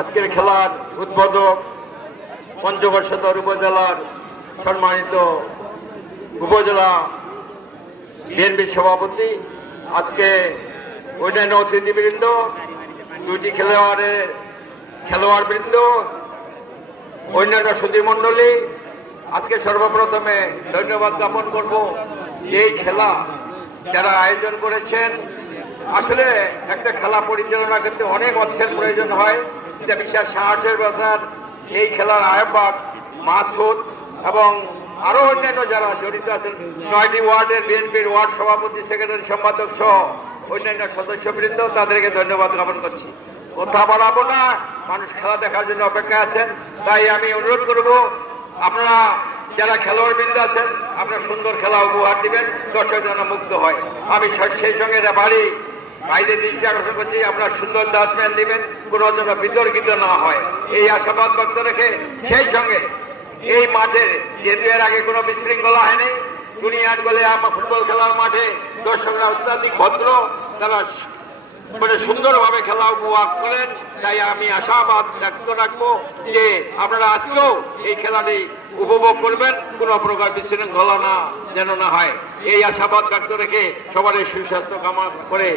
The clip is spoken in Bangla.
আজকের খেলার উদ্বোধক পঞ্চগড় সদর উপজেলার সম্মানিত উপজেলা বিএনপির সভাপতি, আজকে অন্যান্য অতিথিবৃন্দ, দুইটি খেলোয়াড়বৃন্দ, অন্যান্য সুধীমণ্ডলী, আজকে সর্বপ্রথমে ধন্যবাদ জ্ঞাপন করব এই খেলা যারা আয়োজন করেছেন। আসলে একটা খেলা পরিচালনা করতে অনেক অর্থের প্রয়োজন হয়, এটা বিশাল সাহসের ব্যাপার। এই খেলার আহ্বায়ক মাসুদ এবং আরো অন্যান্য যারা জড়িত আছেন, 9টি ওয়ার্ডের বিএনপির ওয়ার্ড সভাপতি, সেক্রেটারি, সম্পাদক সহ অন্যান্য সদস্যবৃন্দ, তাদেরকে ধন্যবাদ জ্ঞাপন করছি। কথা বাড়াবো না, মানুষ খেলা দেখার জন্য অপেক্ষা আছেন। তাই আমি অনুরোধ করব, আপনারা যারা খেলোয়াড়বৃন্দ আছেন, আপনারা সুন্দর খেলা উপহার দিবেন, দর্শক যেন মুগ্ধ হয়। আমি সেই সঙ্গে রেফারি বাইরে দৃষ্টি আকর্ষণ করছি, আপনারা সুন্দর ডাস্টম্যান দিবেন, কোনো যেন বিতর্কিত না হয়, এই আশাবাদ ব্যক্ত রেখে সেই সঙ্গে এই মাঠে যেহেতু এর আগে কোনো বিশৃঙ্খলা হয়নি, দুনিয়ার বলে আমার ফুটবল খেলার মাঠে দর্শকরা অত্যাধিক ভদ্র, তারা মানে সুন্দরভাবে খেলা উপভোগ করেন। তাই আমি আশাবাদ ব্যক্ত রাখবো যে আপনারা আজকেও এই খেলাটি উপভোগ করবেন, কোনো প্রকার বিশৃঙ্খলা যেন না হয়, এই আশাবাদ ব্যক্ত রেখে সবার সুস্বাস্থ্য কামনা করে